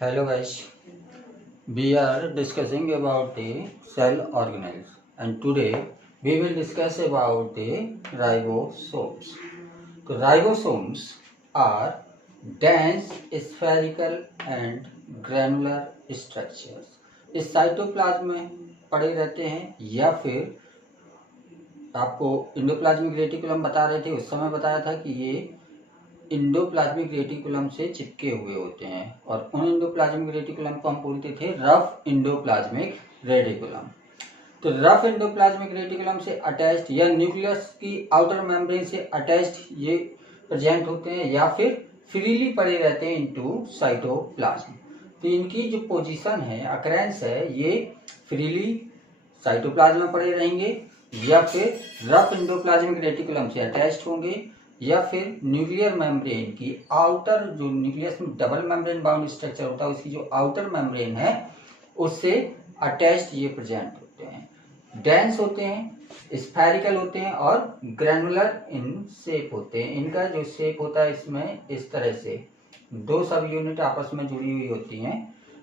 Hello guys, we are discussing about the cell organelles and today we will discuss about the ribosomes. So ribosomes are dense spherical and granular structures. इस cytoplasm में पड़े रहते हैं या फिर आपको endoplasmic reticulum बता रहे थे, उस समय बताया था कि ये इंडोप्लाज्मिक रेटिकुलम से चिपके हुए होते हैं और उन इंडोप्लाज्मिक रेटिकुलम को हम बोलते थे रफ इंडोप्लाज्मिक रेटिकुलम। तो रफ इंडोप्लाज्मिक रेटिकुलम से अटैच्ड या न्यूक्लियस की आउटर मेम्ब्रेन से अटैच्ड ये प्रेजेंट होते हैं या फिर फ्रीली पड़े रहते हैं इनटू साइटोप्लाज्म। तो इनकी जो पोजीशन है, अकरेंस है, ये फ्रीली साइटोप्लाज्म में पड़े रहेंगे या फिर रफ इंडोप्लाज्मिक रेटिकुलम से अटैच्ड होंगे या फिर न्यूक्लियर मेम्ब्रेन की आउटर, जो न्यूक्लियस में डबल मेम्ब्रेन बाउंड स्ट्रक्चर होता है उसकी जो आउटर मेम्ब्रेन है उससे अटैच्ड ये प्रेजेंट होते हैं। डेंस होते हैं, स्फेरिकल होते हैं और ग्रैनुलर इन शेप होते हैं। इनका जो शेप होता है इसमें इस तरह से दो सब यूनिट आपस में जुड़ी हुई होती हैं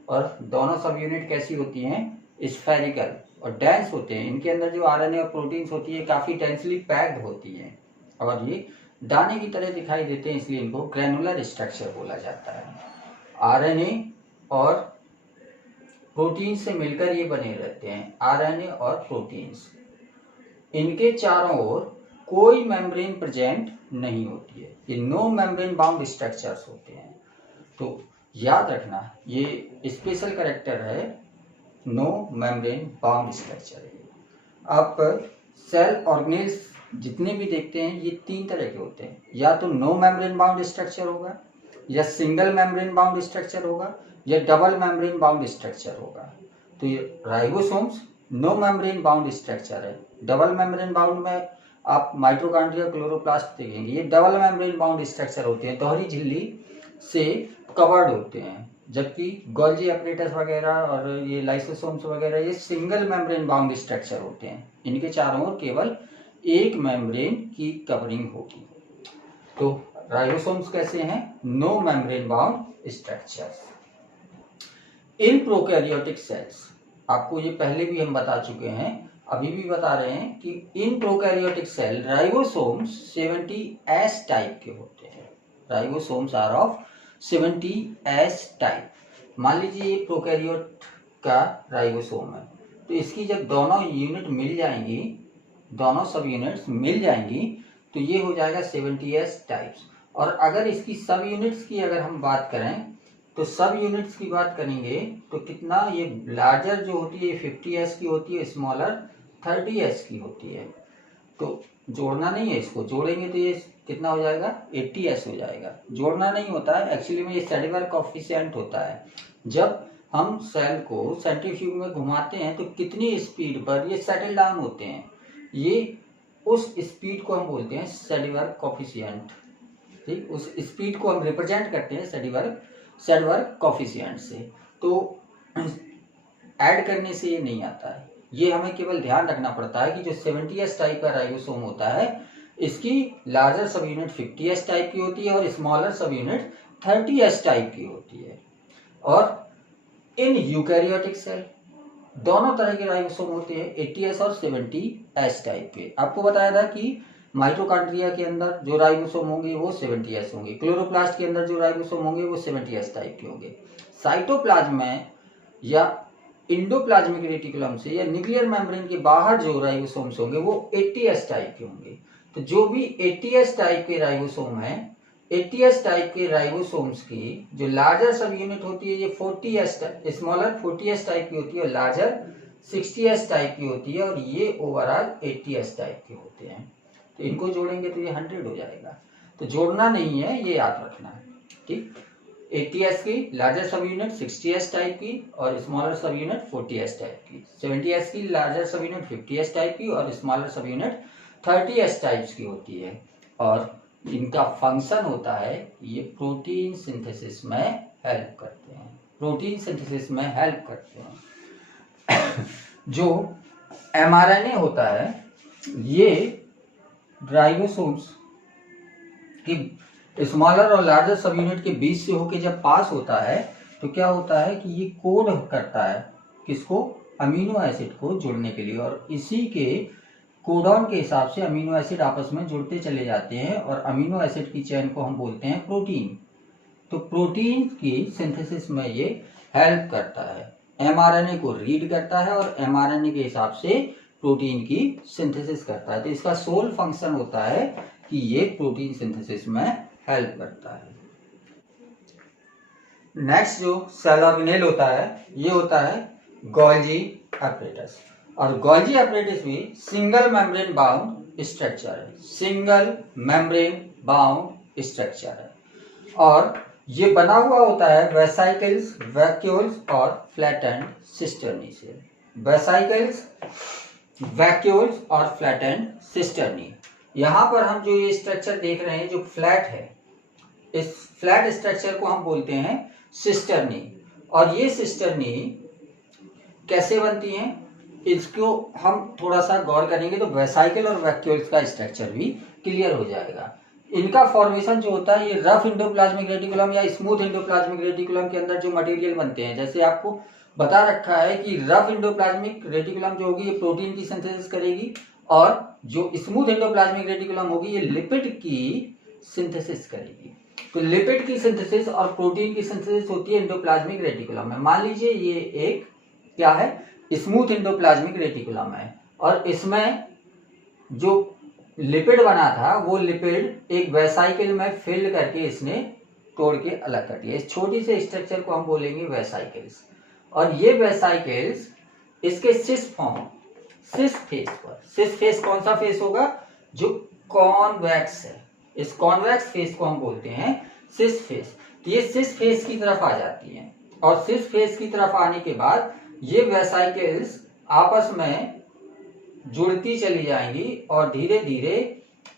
और दोनों सब यूनिट कैसी होती हैं, स्फेरिकल और डेंस होते हैं। इनके अंदर जो आरएनए और प्रोटीन्स होती है काफी डेंसली पैक्ड होती है और ये दाने की तरह दिखाई देते हैं, इसलिए इनको ग्रैनुलर स्ट्रक्चर बोला जाता है। आरएनए और प्रोटीन से मिलकर ये बने रहते हैं, आरएनए और प्रोटीन्स। इनके चारों ओर कोई मेम्ब्रेन प्रेजेंट नहीं होती है, ये नो मेम्ब्रेन बाउंड स्ट्रक्चर्स होते हैं। तो याद रखना ये स्पेशल कैरेक्टर है, नो मेम्ब्रेन बाउंड स्ट्रक्चर है। आप सेल ऑर्गेनेल्स जितने भी देखते हैं ये तीन तरह के होते हैं, या तो नो मेम्ब्रेन बाउंड स्ट्रक्चर होगा या सिंगल मेम्ब्रेन बाउंड स्ट्रक्चर होगा या डबल मेम्ब्रेन बाउंड स्ट्रक्चर होगा। तो ये ribosomes no membrane bound structure है। डबल मेम्ब्रेन बाउंड में आप माइटोकॉन्ड्रिया, क्लोरोप्लास्ट देखेंगे, ये डबल मेम्ब्रेन बाउंड स्ट्रक्चर होते हैं, दोहरी झिल्ली से कवर्ड होते हैं, जबकि गोल्जी अपरेटस वगैरह और ये लाइसोसोम्स वगैरह ये सिंगल मेम्ब्रेन बाउंड स्ट्रक्चर होते हैं। इनके चारों ओर केवल एक मेम्ब्रेन की कवरिंग होगी। तो राइबोसोम्स कैसे हैं, no membrane bound structures. In prokaryotic cells, आपको ये पहले भी हम बता चुके हैं, अभी भी बता रहे हैं कि in prokaryotic cell ribosomes 70S type के होते हैं। Ribosomes are of 70S type. मान लीजिए ये प्रोकैरियोट का राइबोसोम है, तो इसकी जब दोनों यूनिट मिल जाएंगी, दोनों सब यूनिट्स मिल जाएंगी तो ये हो जाएगा 70S टाइप्स। और अगर इसकी सब यूनिट्स की अगर हम बात करें तो सब यूनिट्स की बात करेंगे तो कितना, ये लार्जर जो होती है 50S की होती है, स्मॉलर 30S की होती है। तो जोड़ना नहीं है, इसको जोड़ेंगे तो ये कितना हो जाएगा, 80S हो जाएगा। जोड़ना नहीं होता है, एक्चुअली में ये सेडिवर कोफिशिएंट होता है। जब हम सेल को सेंट्रीफ्यूज में घुमाते हैं तो कितनी स्पीड पर ये सेटल डाउन होते हैं, ये उस स्पीड को हम बोलते हैं सेडिवर कोफिशिएंट। ठीक, उस स्पीड को हम रिप्रेजेंट करते हैं सेडिवर कोफिशिएंट से। तो ऐड करने से ये नहीं आता है, ये हमें केवल ध्यान रखना पड़ता है कि जो 70S टाइप का राइबोसोम होता है इसकी लार्जर सब यूनिट 50S टाइप की होती है और स्मॉलर सब यूनिट 30S टाइप की होती है। और इन यूकैरियोटिक सेल दोनों तरह के राइबोसोम होते हैं, 80S और 70S टाइप के। आपको बताया था कि माइटोकॉन्ड्रिया के अंदर जो राइबोसोम होंगे वो 70S होंगे, क्लोरोप्लास्ट के अंदर जो राइबोसोम होंगे वो 70S टाइप के होंगे। साइटोप्लाज्म में या इंडोप्लाज्मिक रेटिकुलम से या न्यूक्लियर मेम्ब्रेन के बाहर जो राइबोसोम्स होंगे वो 80S टाइप के होंगे। तो जो भी 80S टाइप के राइबोसोम है, 80S टाइप के राइबोसोम्स की जो लार्जर सब यूनिट होती है ये 40S, स्मॉलर 40S टाइप की होती है और लार्जर 60S टाइप की होती है और ये ओवरऑल 80S टाइप के होते हैं। तो इनको जोड़ेंगे तो ये 100 हो जाएगा। तो जोड़ना नहीं है, ये याद रखना है। ठीक, 80S की लार्जर सब यूनिट 60S टाइप की और स्मॉलर सब यूनिट 40S टाइप की, 70S की लार्जर सब यूनिट 50S टाइप की और स्मॉलर सब यूनिट 30S टाइप्स की होती है। और इनका फंक्शन होता है, ये प्रोटीन सिंथेसिस में हेल्प करते हैं, प्रोटीन सिंथेसिस में हेल्प करते हैं। जो mRNA होता है ये राइबोसोम्स की स्मॉलर और लार्जर सब यूनिट के बीच से होके जब पास होता है तो क्या होता है कि ये कोड करता है किसको, अमीनो एसिड को जुड़ने के लिए, और इसी के कोडॉन के हिसाब से अमीनो एसिड आपस में जुड़ते चले जाते हैं और अमीनो एसिड की चेन को हम बोलते हैं प्रोटीन। तो प्रोटीन की सिंथेसिस में ये हेल्प करता है, एमआरएनए को रीड करता है और एमआरएनए के हिसाब से प्रोटीन की सिंथेसिस करता है। तो इसका सोल फंक्शन होता है कि ये प्रोटीन सिंथेसिस में हेल्प करता है। नेक्स्ट जो सेल ऑर्गेनेल होता है ये होता है गोल्जी एपरेटस, और गोल्जी एपरेटस भी सिंगल मेम्ब्रेन बाउंड स्ट्रक्चर है, सिंगल मेम्ब्रेन बाउंड स्ट्रक्चर है, और ये बना हुआ होता है वेसाइकल्स, वैक्यूल्स और फ्लैटेंड सिस्टर्नी से। वेसाइकल्स, वैक्यूल्स और फ्लैटेंड सिस्टर्नी। यहाँ पर हम जो ये स्ट्रक्चर देख रहे हैं जो फ्लैट है, इस फ्लैट स्ट्रक्चर को हम बोलते हैं सिस्टर्नी। और ये सिस्टर्नी कैसे बनती हैं इसको हम थोड़ा सा गौर करेंगे तो वेसाइकल और वैक्यूल्स का स्ट्रक्चर भी क्लियर हो जाएगा। इनका फॉर्मेशन जो होता है ये रफ एंडोप्लाज्मिक रेटिकुलम या स्मूथ एंडोप्लाज्मिक रेटिकुलम के अंदर जो मटेरियल बनते हैं, जैसे आपको बता रखा है कि रफ एंडोप्लाज्मिक रेटिकुलम जो होगी ये प्रोटीन की सिंथेसिस करेगी, और जो स्मूथ एंडोप्लाज्मिक रेटिकुलम होगी ये लिपिड की सिंथेसिस करेगी। तो लिपिड की सिंथेसिस और प्रोटीन की सिंथेसिस होती है एंडोप्लाज्मिक रेटिकुलम में। मान लीजिए ये एक क्या है, स्मूथ एंडोप्लाज्मिक रेटिकुलम है, और इसमें जो लिपिड बना था वो लिपिड एक वेसाइकल में फिल करके इसने तोड़ के अलग कर दिया। इस छोटी से स्ट्रक्चर को हम बोलेंगे वेसाइकल्स, और ये वेसाइकल्स इसके सिस फॉर्म, सिस फेस पर, सिस फेस कौन सा फेस होगा, जो कॉन्वेक्स है, इस कॉन्वेक्स फेस को हम बोलते हैं सिस फेस। तो ये सिस फेस की तरफ आ जाती हैं, और सिस फेस की तरफ आने के बाद ये वेसाइकल्स आपस में जुड़ती चली जाएंगी और धीरे धीरे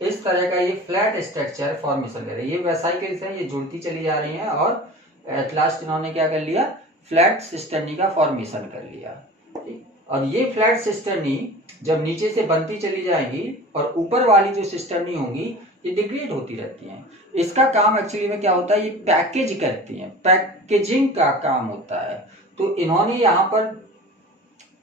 इस तरह का ये फ्लैट स्ट्रक्चर फॉर्मेशन कर रही है। ये वेसाइकल्स हैं, ये जुड़ती चली जा रही हैं और एट लास्ट इन्होंने क्या कर लिया, फ्लैट सिस्टर्नी का फॉर्मेशन कर लिया। और ये फ्लैट सिस्टर्नी जब नीचे से बनती चली जाएंगी और ऊपर वाली जो सिस्टर्नी होंगी ये डिग्रेड होती रहती हैं। इसका काम एक्चुअली में क्या होता है, ये पैकेज करती हैं, पैकेजिंग का काम होता है। तो इन्होंने यहाँ पर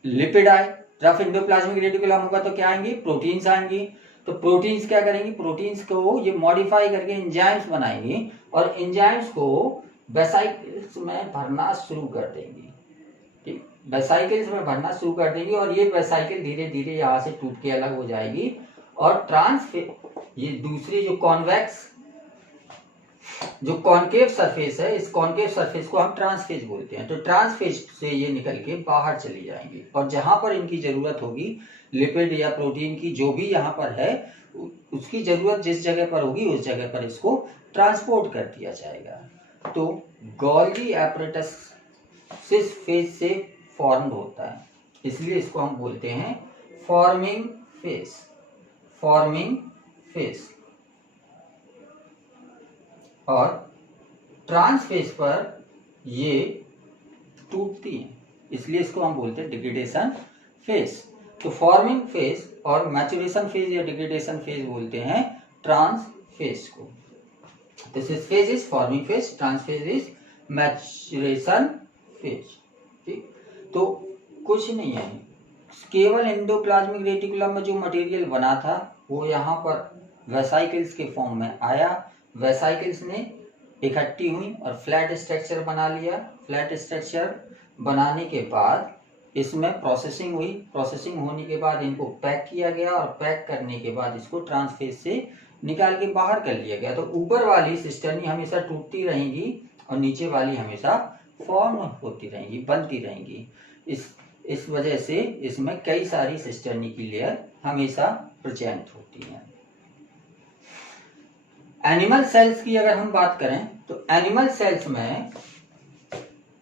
लिपिड आए, रफ एंडोप्लाज्मिक रेटिकुलम होगा तो क्या आएंगी, प्रोटीन्स आएंगी। तो प्रोटीन्स क्या करेंगी, प्रोटीन्स को ये मॉडिफाई करके एंजाइम्स बनाएंगी और एंजाइम्स को वेसाइकल्स में भरना शुरू कर देंगी। ठीक, वेसाइकल्स में भरना शुरू कर देंगी और ये वेसाइकल धीरे धीरे यहाँ से टूट के अलग हो जाएगी और ये दूसरी जो कॉन्वेक्स, जो कॉनकेव सरफेस है, इस कॉनकेव सरफेस को हम ट्रांसफेज बोलते हैं। तो ट्रांसफेज से ये निकल के बाहर चली जाएंगी और जहां पर इनकी जरूरत होगी लिपिड या प्रोटीन की, जो भी यहाँ पर है उसकी जरूरत जिस जगह पर होगी उस जगह पर इसको ट्रांसपोर्ट कर दिया जाएगा। तो गोल्जी एपरेटस सिस फेज से फॉर्म होता है, इसलिए इसको हम बोलते हैं फॉर्मिंग फेज, फॉर्मिंग फेज। और ट्रांसफेज पर ये टूटती हैं, इसलिए इसको हम बोलते हैं डिग्रेडेशन फेज। तो फॉर्मिंग फेज और मैचुरेशन फेज या डिग्रेडेशन फेज बोलते हैं ट्रांसफेज को। This is phase is forming phase, trans phase is maturation phase. ठीक, तो कुछ नहीं है, केवल एंडोप्लाज्मिक रेटिकुलम में जो मटेरियल बना था वो यहाँ पर वेसाइकल्स के फॉर्म में आया, वेसाइकल्स ने इकट्ठी हुई और फ्लैट स्ट्रक्चर बना लिया। फ्लैट स्ट्रक्चर बनाने के बाद इसमें प्रोसेसिंग हुई, प्रोसेसिंग होने के बाद इनको पैक किया गया और पैक करने के बाद इसको ट्रांसफेज से निकाल के बाहर कर लिया गया। तो ऊपर वाली सिस्टर्नी हमेशा टूटती रहेंगी और नीचे वाली हमेशा फॉर्म होती रहेंगी, बनती रहेंगी। इस वजह से इसमें कई सारी सिस्टर्नी की लेयर हमेशा प्रेजेंट होती हैं। एनिमल सेल्स की अगर हम बात करें तो एनिमल सेल्स में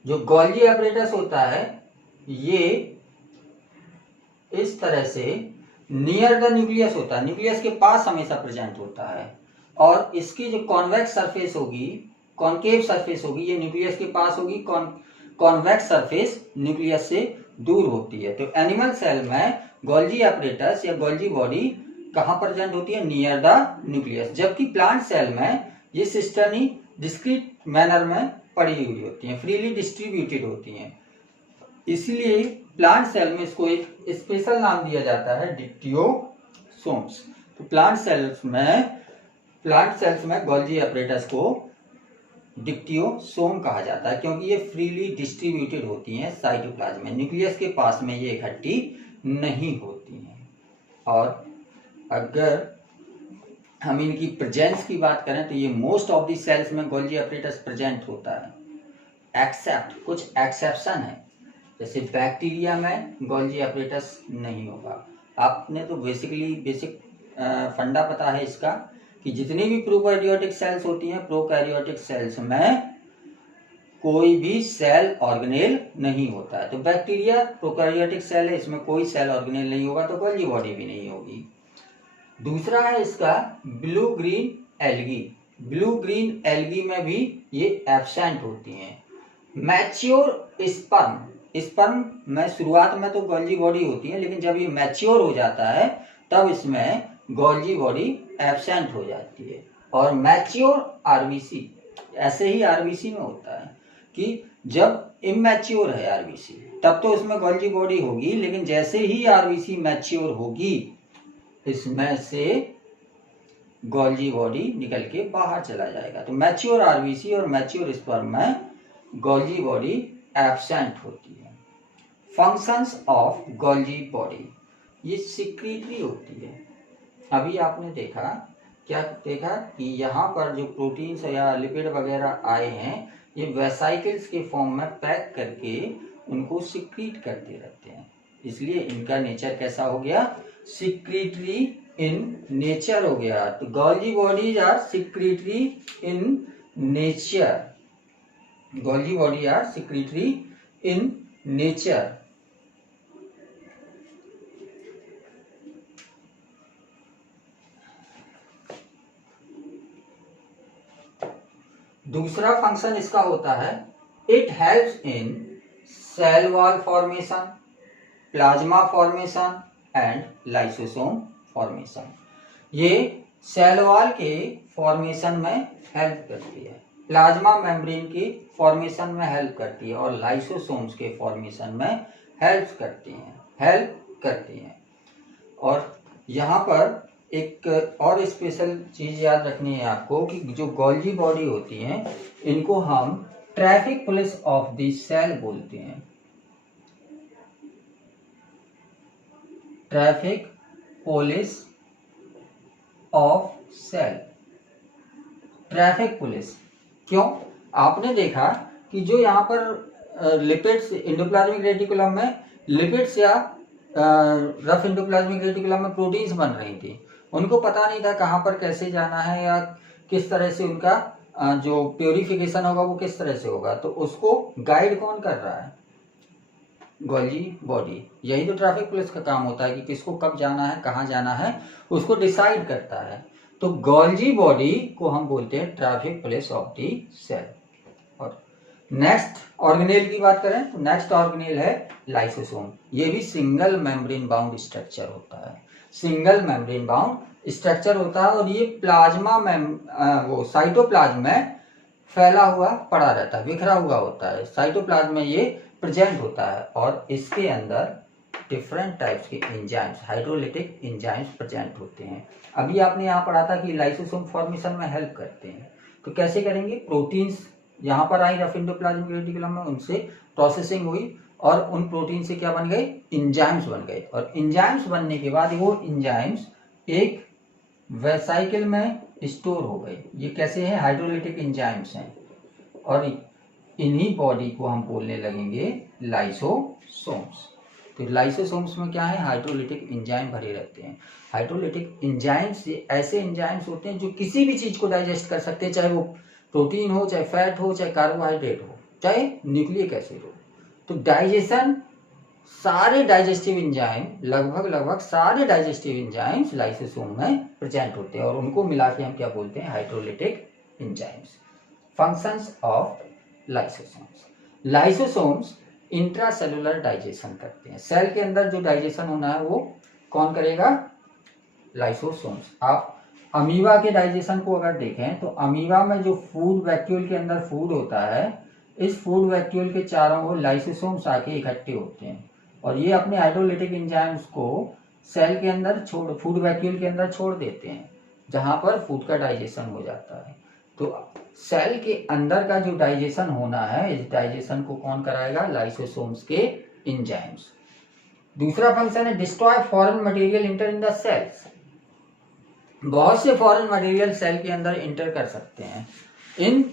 जो गोल्जी एपरेटस होता है ये इस तरह से नियर द न्यूक्लियस होता है, न्यूक्लियस के पास हमेशा प्रेजेंट होता है, और इसकी जो कॉन्वेक्स सरफेस होगी, कॉनकेव सरफेस होगी, ये न्यूक्लियस के पास होगी, कॉन्वेक्स सरफेस न्यूक्लियस से दूर होती है। तो एनिमल सेल में गोल्जी एपरेटस या गोल्जी बॉडी कहाँ प्रेजेंट होती है, नियर द न्यूक्लियस। जबकि प्लांट सेल में ये सिस्टर्नी डिस्क्रीट मैनर में पड़ी हुई होती हैं, फ्रीली डिस्ट्रीब्यूटेड होती हैं। इसलिए प्लांट सेल में इसको एक स्पेशल नाम दिया जाता है डिक्टियोसोम्स। तो प्लांट सेल्स में गोल्जी एपरेटस को डिक्टियोसोम कहा जाता है, क्योंकि ये फ्रीली डिस्ट्रीब्यूटेड होती हैं साइटोप्लाज्म में। न्यूक्लियस के पास में ये इकट्ठी नहीं होती हैं। और अगर हम इनकी प्रेजेंस की बात करें तो ये मोस्ट ऑफ दी सेल्स में गोल्जी एपरेटस प्रेजेंट होता है, एक्सेप्ट कुछ एक्सेप्शन है, जैसे बैक्टीरिया में गोल्जी एपरेटस नहीं होगा। आपने तो बेसिक फंडा पता है इसका कि जितनी भी प्रोकैरियोटिक सेल्स होती हैं, प्रोकैरियोटिक सेल्स में कोई भी सेल ऑर्गेनेल नहीं होता है। तो बैक्टीरिया प्रोकैरियोटिक सेल है, इसमें कोई सेल ऑर्गेनेल नहीं होगा, तो गोल्जी बॉडी भी नहीं होगी। दूसरा है इसका blue green algae. Blue green algae में भी ये एब्सेंट होती हैं। मैच्योर स्पर्म में शुरुआत में तो गोल्जी बॉडी होती है, लेकिन जब ये मैच्योर हो जाता है तब इसमें गोल्जी बॉडी एब्सेंट हो जाती है। और मैच्योर आरबीसी, ऐसे ही आरबीसी में होता है कि जब इमैच्योर है आरबीसी तब तो उसमें गोल्जी बॉडी होगी, लेकिन जैसे ही आरबीसी मैच्योर होगी इसमें से गोल्जी बॉडी निकल के बाहर चला जाएगा। तो मैच्योर आरबीसी और मैच्योर स्पर्म में गोल्जी बॉडी एब्सेंट होती है। फंक्शंस ऑफ गोल्जी बॉडी, ये सिक्रीटरी होती है। अभी आपने क्या देखा कि यहाँ पर जो प्रोटीन्स या लिपिड वगैरह आए हैं ये वेसाइकल्स के फॉर्म में पैक करके उनको सिक्रीट करते रहते हैं, इसलिए इनका नेचर कैसा हो गया, सिक्रीटरी इन नेचर हो गया। तो Golgi bodies are secretory in nature, Golgi body are secretory in nature. दूसरा फंक्शन इसका होता है, it helps in cell wall formation, plasma formation and lysosome formation. ये सेल वॉल के फॉर्मेशन में हेल्प करती है, प्लाज्मा मेम्ब्रेन की फॉर्मेशन में हेल्प करती है और लाइसोसोम्स के फॉर्मेशन में हेल्प करती हैं। और यहाँ पर एक और स्पेशल चीज याद रखनी है आपको कि जो गोल्जी बॉडी होती हैं इनको हम traffic police of the cell बोलते हैं। Traffic police of cell, traffic police क्यों? आपने देखा कि जो यहाँ पर लिपिड्स एंडोप्लाज्मिक रेटिकुलम में लिपिड्स या रफ एंडोप्लाज्मिक रेटिकुलम में प्रोटीन्स बन रही थी, उनको पता नहीं था कहाँ पर कैसे जाना है या किस तरह से उनका जो प्योरिफिकेशन होगा वो किस तरह से होगा। तो उसको गाइड कौन कर रहा है, गोल्जी बॉडी। यही तो ट्रैफिक पुलिस का काम होता है कि किसको कब जाना है, कहाँ जाना है, उसको डिसाइड करता है। तो गोल्जी बॉडी को हम बोलते हैं traffic police of the cell. और नेक्स्ट ऑर्गेनेल की बात करें तो नेक्स्ट ऑर्गेनेल है लाइसोसोम। ये भी सिंगल मेम्ब्रेन बाउंड स्ट्रक्चर होता है, सिंगल मेम्ब्रेन बाउंड स्ट्रक्चर होता है और ये प्लाज्मा में वो साइटोप्लाज्म में फैला हुआ पड़ा रहता है, बिखरा हुआ होता है, साइटोप्लाज्म में ये प्रेजेंट होता है और इसके अंदर डिफरेंट टाइप्स के एंजाइम्स, हाइड्रोलिटिक एंजाइम्स प्रेजेंट होते हैं। अभी आपने यहाँ पढ़ा था कि लाइसोसोम फॉर्मेशन में हेल्प करते हैं, तो कैसे करेंगे, प्रोटीन्स यहाँ पर आई रफ एंडोप्लाज्मिक रेटिकुलम में, उनसे प्रोसेसिंग हुई और उन प्रोटीन से क्या बन गए, एंजाइम्स बन गए। और एंजाइम्स बनने के बाद वो एंजाइम्स एक वेसाइकल में स्टोर हो गए। ये कैसे हैं, हाइड्रोलिटिक एंजाइम्स हैं और इन्हीं बॉडी को हम बोलने लगेंगे लाइसोसोम्स। तो लाइसोसोम्स में क्या है, हाइड्रोलिटिक एंजाइम भरे रहते हैं। हाइड्रोलिटिक एंजाइम्स ऐसे एंजाइम्स होते हैं जो किसी भी चीज को डाइजेस्ट कर सकते हैं, चाहे वो प्रोटीन हो, चाहे फैट हो, चाहे कार्बोहाइड्रेट हो, चाहे न्यूक्लिक एसिड हो। तो डाइजेशन, सारे डाइजेस्टिव एंजाइम, लगभग सारे डाइजेस्टिव एंजाइम्स लाइसोसोम में प्रेजेंट होते हैं और उनको मिला के हम क्या बोलते हैं, hydrolytic enzymes. Functions of lysosomes, lysosomes intracellular digestion करते हैं। सेल के अंदर जो डाइजेशन होना है वो कौन करेगा, लाइसोसोम्स। आप अमीबा के डाइजेशन को अगर देखें तो अमीबा में जो फूड, वैक्यूल के अंदर फूड होता है इस फूड वैक्यूल के चारों ओर लाइसोसोम्स आके इकट्ठे होते हैं और ये अपने हाइड्रोलिटिक एंजाइम्स को सेल के अंदर फूड वैक्यूल के अंदर छोड़ देते हैं, जहां पर फूड का डाइजेशन हो जाता है। तो सेल के अंदर का जो डाइजेशन होना है, इस डाइजेशन को कौन कराएगा? लाइसोसोम्स के एंजाइम्स। दूसरा फंक्शन है destroy foreign material enter in the cells. बहुत से फॉरेन मटेरियल सेल के अंदर इंटर कर सकते हैं। इन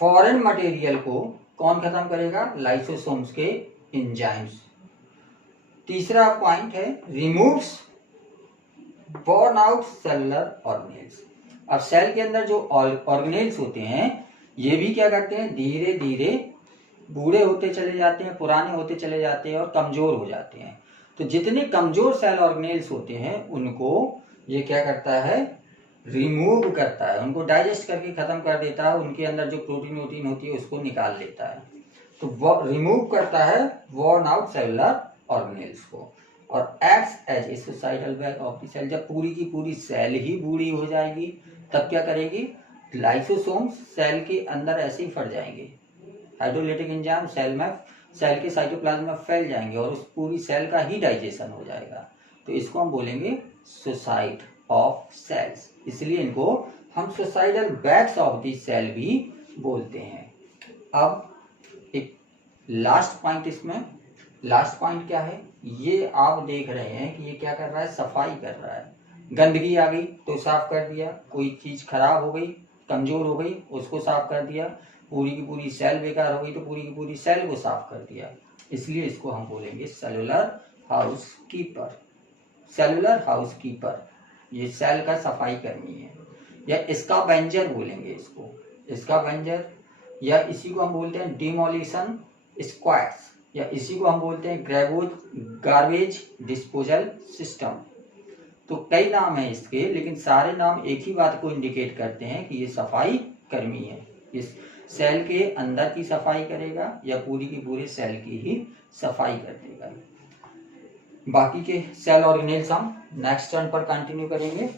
फॉरेन मटेरियल को कौन खत्म करेगा? लाइसोसोम्स के एंजाइम्स। तीसरा पॉइंट है removes born out cellular organelles. अब सेल के अंदर जो ऑर्गेनेल्स होते हैं ये भी क्या करते हैं? धीरे धीरे बूढ़े होते चले जाते हैं, पुराने होते चले जाते हैं और कमजोर हो जाते हैं। तो जितने कमजोर सेल ऑर्गेनेल्स होते हैं उनको ये क्या करता है? रिमूव करता है, उनको डाइजेस्ट करके खत्म कर देता है, उनके अंदर जो प्रोटीन वोटीन होती है उसको निकाल लेता है। तो वो रिमूव करता है वॉर्न आउट सेलुलर ऑर्गेनेल्स को और acts as a suicidal bag of the cell. जब पूरी की पूरी सेल ही बूढ़ी हो जाएगी तब क्या करेगी? लाइसोसोम्स सेल के अंदर ऐसे ही फट जाएंगे, हाइड्रोलिटिक एंजाइम सेल के साइटोप्लाज्म में फैल जाएंगे और उस पूरी सेल का ही डाइजेशन हो जाएगा। तो इसको हम बोलेंगे सुसाइड ऑफ सेल्स, इसलिए इनको हम suicidal bags of the cell भी बोलते हैं। अब एक लास्ट पॉइंट, इसमें लास्ट पॉइंट क्या है? ये आप देख रहे हैं कि ये क्या कर रहा है? सफाई कर रहा है। गंदगी आ गई तो साफ कर दिया, कोई चीज खराब हो गई, कमजोर हो गई, उसको साफ कर दिया, पूरी की पूरी सेल बेकार हो गई तो पूरी की पूरी सेल को साफ कर दिया। इसलिए इसको हम बोलेंगे cellular house keeper. Cellular house keeper ये सेल का सफाई कर्मी है, या इसका वेंजर बोलेंगे इसको, इसका वेंजर, या इसी को हम बोलते हैं डिमोलिशन स्क्वाड्स, या इसी को हम बोलते हैं गार्बेज डिस्पोजल सिस्टम। तो कई नाम है इसके, लेकिन सारे नाम एक ही बात को इंडिकेट करते हैं कि ये सफाई कर्मी है। इस सेल के अंदर की सफाई करेगा या पूरी की पूरी सेल की ही सफाई कर देगा। बाकी के सेल ऑर्गेनेल्स हम नेक्स्ट टर्न पर कंटिन्यू करेंगे।